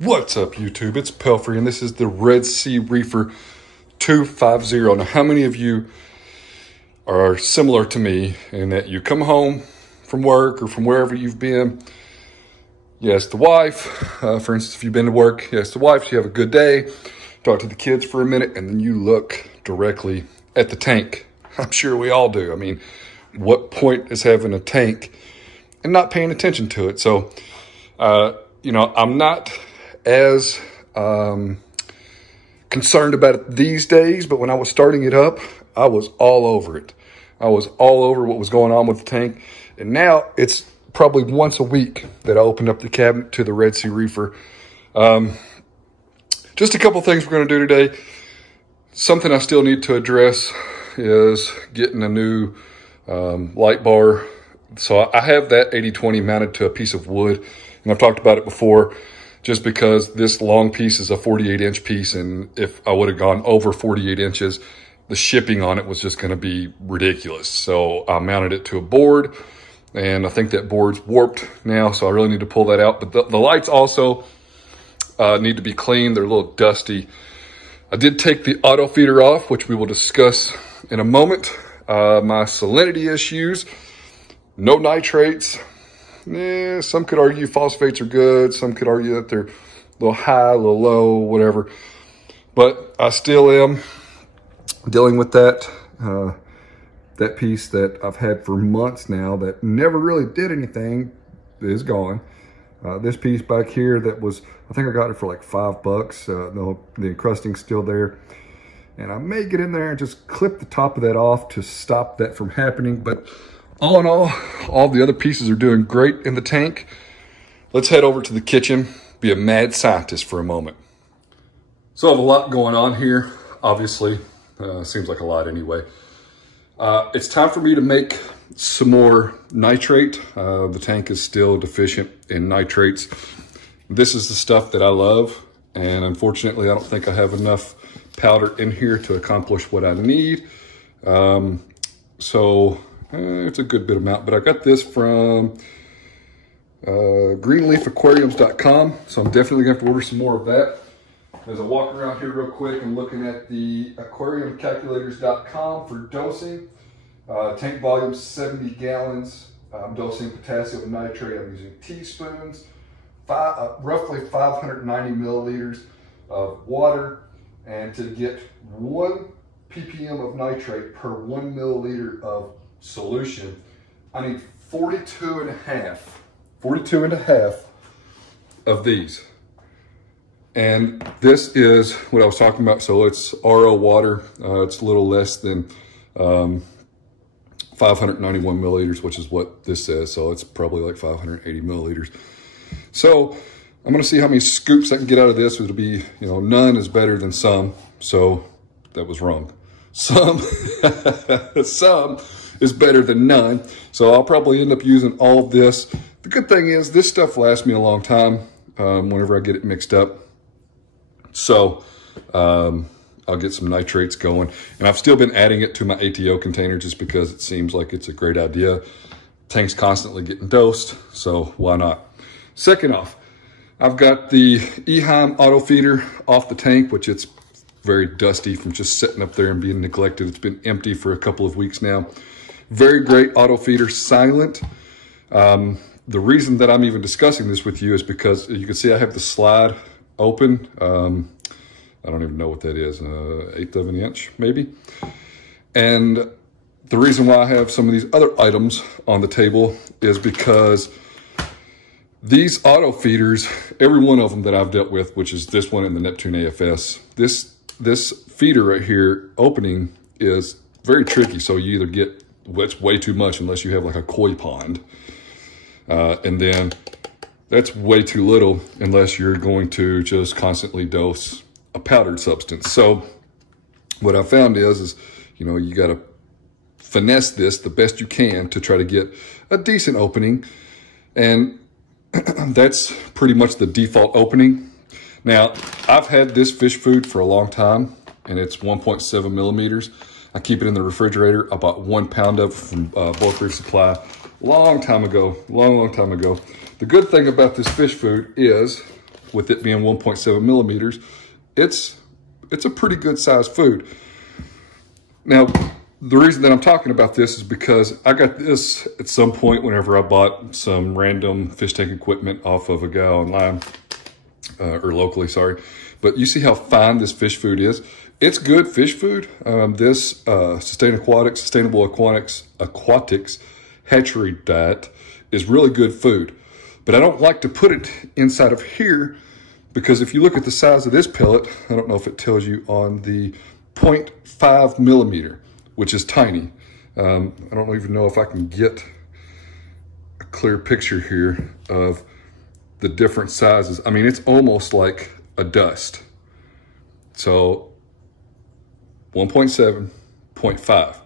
What's up, YouTube? It's Pelfrey, and this is the Red Sea Reefer 250. Now, how many of you are similar to me in that you come home from work or from wherever you've been, you ask the wife, for instance, if you've been to work, you ask the wife, you have a good day, talk to the kids for a minute, and then you look directly at the tank. I'm sure we all do. I mean, what point is having a tank and not paying attention to it? So, I'm not as concerned about it these days, but when I was starting it up, I was all over it. I was all over what was going on with the tank. And now it's probably once a week that I open up the cabinet to the Red Sea Reefer. Just a couple things we're going to do today. Something I still need to address is getting a new light bar. So I have that 80-20 mounted to a piece of wood, and I've talked about it before. Just because this long piece is a 48-inch piece, and if I would have gone over 48 inches, the shipping on it was just going to be ridiculous. So I mounted it to a board, and I think that board's warped now, so I really need to pull that out. But the lights also need to be cleaned. They're a little dusty. I did take the auto feeder off, which we will discuss in a moment. My salinity issues, no nitrates. Some could argue phosphates are good. Some could argue that they're a little high, a little low, whatever. But I still am dealing with that piece that I've had for months now that never really did anything is gone. This piece back here that was, I think I got it for like $5. The encrusting's still there. And I may get in there and just clip the top of that off to stop that from happening. But all in all the other pieces are doing great in the tank. Let's head over to the kitchen, be a mad scientist for a moment. So I have a lot going on here, obviously. Seems like a lot anyway. It's time for me to make some more nitrate. The tank is still deficient in nitrates. This is the stuff that I love, and unfortunately I don't think I have enough powder in here to accomplish what I need. It's a good bit amount, but I got this from greenleafaquariums.com, so I'm definitely going to have to order some more of that. As I walk around here real quick, I'm looking at the aquariumcalculators.com for dosing. Tank volume 70 gallons. I'm dosing potassium nitrate. I'm using teaspoons, roughly 590 milliliters of water, and to get 1 ppm of nitrate per 1 milliliter of solution, I need 42 and a half of these. And this is what I was talking about. So it's RO water. It's a little less than 591 milliliters, which is what this says. So it's probably like 580 milliliters. So I'm going to see how many scoops I can get out of this. It'll be, none is better than some. So that was wrong. Some is better than none. So I'll probably end up using all of this. The good thing is this stuff lasts me a long time whenever I get it mixed up. So I'll get some nitrates going. And I've still been adding it to my ATO container just because it seems like it's a great idea. Tank's constantly getting dosed, so why not? Second off, I've got the Eheim auto feeder off the tank, which it's very dusty from just sitting up there and being neglected. It's been empty for a couple of weeks now. Very great auto feeder, silent. The reason that I'm even discussing this with you is because you can see I have the slide open. I don't even know what that is, 1/8 of an inch maybe. And the reason why I have some of these other items on the table is because these auto feeders, every one of them that I've dealt with, which is this one and the Neptune AFS, this feeder right here opening is very tricky. So you either get, it's way too much unless you have like a koi pond. And then that's way too little unless you're going to just constantly dose a powdered substance. So what I found is you got to finesse this the best you can to try to get a decent opening. And that's pretty much the default opening. Now, I've had this fish food for a long time, and it's 1.7 millimeters. I keep it in the refrigerator. I bought 1 pound of it from Bulk Reef Supply long time ago, long time ago. The good thing about this fish food is with it being 1.7 millimeters, it's a pretty good sized food. Now, the reason that I'm talking about this is because I got this at some point whenever I bought some random fish tank equipment off of a guy online, or locally, sorry. But you see how fine this fish food is? It's good fish food. This Sustainable Aquatics hatchery diet is really good food. But I don't like to put it inside of here because if you look at the size of this pellet, I don't know if it tells you on the 0.5 millimeter, which is tiny. I don't even know if I can get a clear picture here of the different sizes. I mean, it's almost like a dust. So 1.7, 0.5.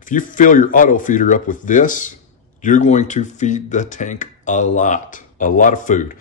If you fill your auto feeder up with this, you're going to feed the tank a lot of food.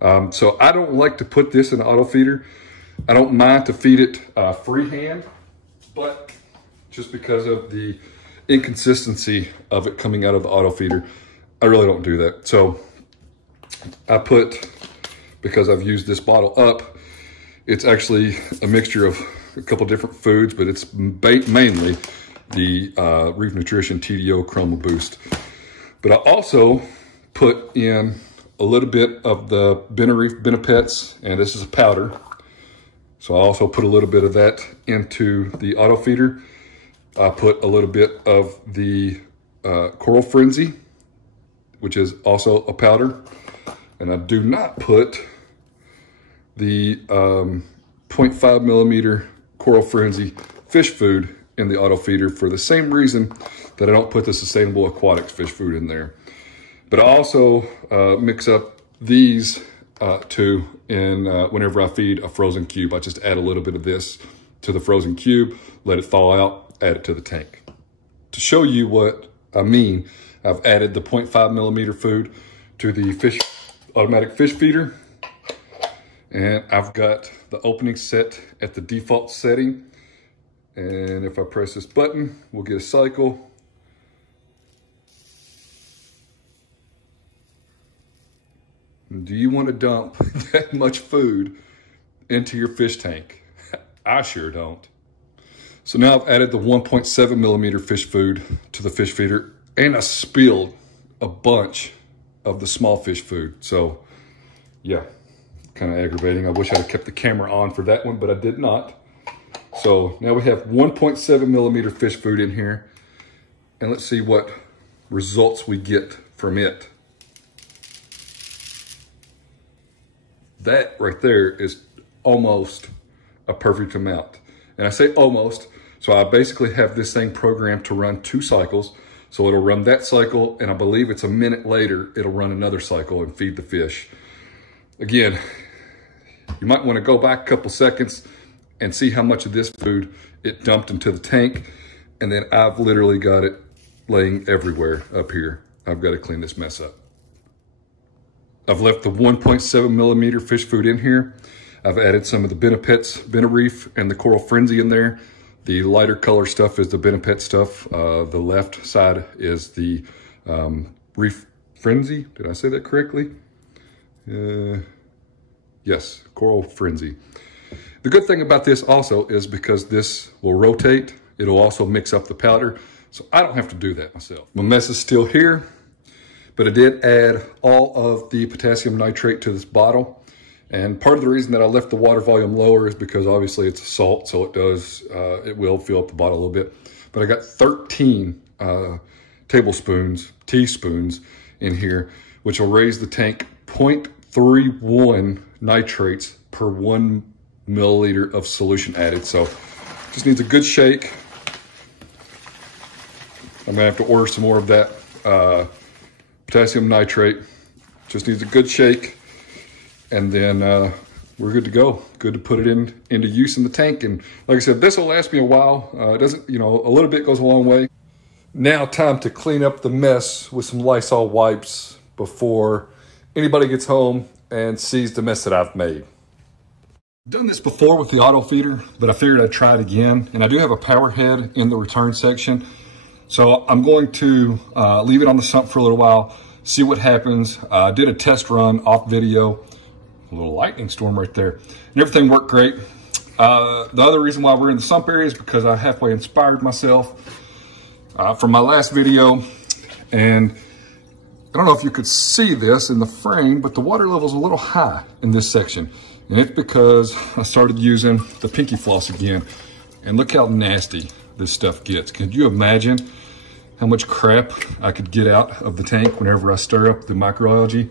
So I don't like to put this in the auto feeder. I don't mind to feed it freehand, but just because of the inconsistency of it coming out of the auto feeder, I really don't do that. So I put, because I've used this bottle up, it's actually a mixture of a couple different foods, but it's mainly the Reef Nutrition TDO Chroma Boost. But I also put in a little bit of the Benepets, and this is a powder. So I also put a little bit of that into the auto feeder. I put a little bit of the Coral Frenzy, which is also a powder. And I do not put the 0.5 millimeter Coral Frenzy fish food in the auto feeder for the same reason that I don't put the Sustainable Aquatics fish food in there. But I also mix up these two in whenever I feed a frozen cube. I just add a little bit of this to the frozen cube, let it thaw out, add it to the tank. To show you what I mean, I've added the 0.5 millimeter food to the automatic fish feeder. And I've got the opening set at the default setting. And if I press this button, we'll get a cycle. Do you want to dump that much food into your fish tank? I sure don't. So now I've added the 1.7 millimeter fish food to the fish feeder, and I spilled a bunch of the small fish food. So yeah, kind of aggravating. I wish I'd have kept the camera on for that one, but I did not. So now we have 1.7 millimeter fish food in here, and let's see what results we get from it. That right there is almost a perfect amount. And I say almost, so I basically have this thing programmed to run 2 cycles. So it'll run that cycle, and I believe it's a minute later, it'll run another cycle and feed the fish. Again, you might want to go back a couple seconds and see how much of this food it dumped into the tank. And then I've literally got it laying everywhere up here. I've got to clean this mess up. I've left the 1.7 millimeter fish food in here. I've added some of the Benepets, Benereef, and the Coral Frenzy in there. The lighter color stuff is the Benepet stuff. The left side is the Reef Frenzy. Did I say that correctly? Yes, Coral Frenzy. The good thing about this also is because this will rotate, it'll also mix up the powder. So I don't have to do that myself. My mess is still here, but I did add all of the potassium nitrate to this bottle. And part of the reason that I left the water volume lower is because obviously it's a salt, so it will fill up the bottle a little bit. But I got 13 teaspoons in here, which will raise the tank 0.31 nitrates per 1 milliliter of solution added. So just needs a good shake. I'm gonna have to order some more of that potassium nitrate. Just needs a good shake. And then we're good to go. Good to put it into use in the tank. And like I said, this will last me a while. It doesn't, a little bit goes a long way. Now time to clean up the mess with some Lysol wipes before anybody gets home and sees the mess that I've made. Done this before with the auto feeder, but I figured I'd try it again. And I do have a power head in the return section. So I'm going to leave it on the sump for a little while, see what happens. I did a test run off video. a little lightning storm right there. And everything worked great. The other reason why we're in the sump area is because I halfway inspired myself from my last video. And I don't know if you could see this in the frame, but the water level is a little high in this section. And it's because I started using the pinky floss again. And look how nasty this stuff gets. Could you imagine how much crap I could get out of the tank whenever I stir up the microalgae?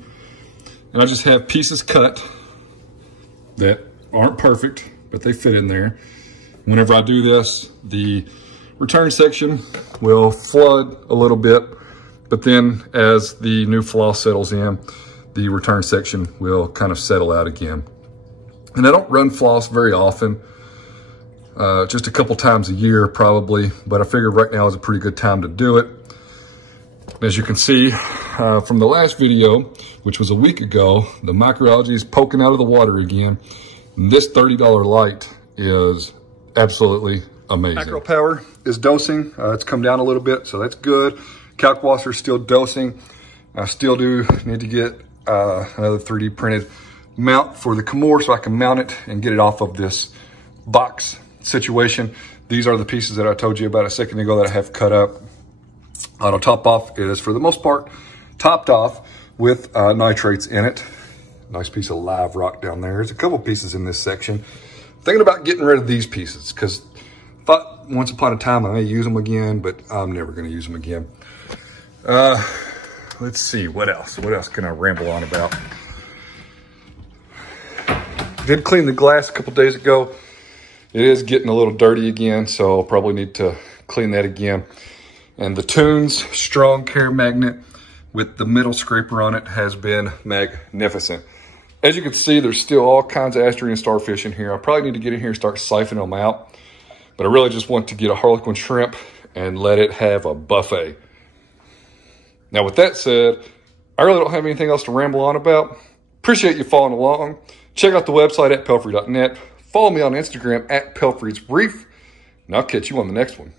And I just have pieces cut that aren't perfect, but they fit in there. Whenever I do this, the return section will flood a little bit, but then as the new floss settles in, the return section will kind of settle out again. And I don't run floss very often, just a couple times a year probably, but I figured right now is a pretty good time to do it. As you can see from the last video, which was a week ago, the microalgae is poking out of the water again. And this $30 light is absolutely amazing. Macro power is dosing. It's come down a little bit, so that's good. Kalk washer is still dosing. I still do need to get another 3D printed mount for the Kamoer so I can mount it and get it off of this box situation. These are the pieces that I told you about a second ago that I have cut up. Auto top off is, for the most part, topped off with nitrates in it. Nice piece of live rock down there. There's a couple pieces in this section. Thinking about getting rid of these pieces because I thought once upon a time I may use them again, but I'm never going to use them again. Let's see, what else? What else can I ramble on about? Did clean the glass a couple days ago. It is getting a little dirty again, so I'll probably need to clean that again. And the Tunze strong care magnet with the metal scraper on it has been magnificent. As you can see, there's still all kinds of asterine and starfish in here. I probably need to get in here and start siphoning them out. But I really just want to get a harlequin shrimp and let it have a buffet. Now, with that said, I really don't have anything else to ramble on about. Appreciate you following along. Check out the website at pelfrey.net. Follow me on Instagram at pelfreysreef. And I'll catch you on the next one.